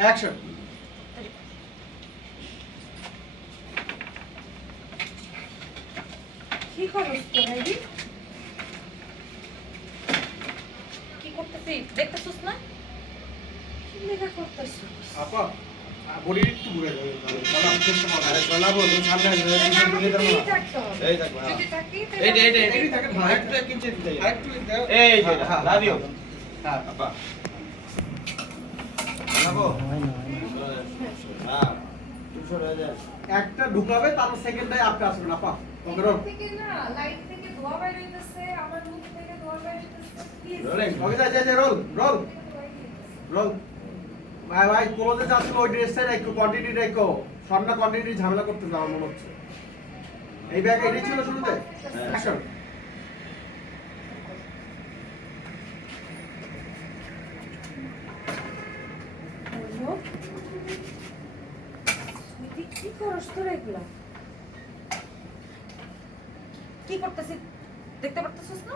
Action. কি করছ তোরা? কি করতেছিস? দেখতেছিস না? কি লেখা করতেছিস? আপা বডি একটু ঘুরে যাবে তাহলে আমি চেষ্টা করব। আরে শোনাবো তুমি সামনে আসবে আমাকে তুমি কি দাও থাকতে হবে? এই দেখো যদি থাকি এই যে এই থাকে ভাই একটা কিনছে দিতে আরেকটু দাও। এই যে হ্যাঁ, লাভ ইউ হ্যাঁ আপা শোনাবো হ্যাঁ তুমি সরে যা একটা ঢুকাবে তারপর সেকেন্ডটাই আপনি আসবেন আপা। ওকে রোল। থেকে না লাইট থেকে ধোয়া বাইরে হইতেছে, আমার মুখ থেকে ধোয়া বাইরে হইতেছে। প্লিজ রোলিং ওকে যা রোল রোল রোল। ভাই ভাই ক্লোজে যাচ্ছিল ওই ড্রেসটা রাখো কোয়ান্টিটি রাখো। সামনে কোয়ান্টিটি ঝামেলা করতে যাও মনে হচ্ছে। এই ব্যাগ এটাই ছিল শুরুতে। অ্যাকশন। বলো তুই কি করছ তোরা এগুলা? কি করতেছিস দেখতে পারতেছিস না?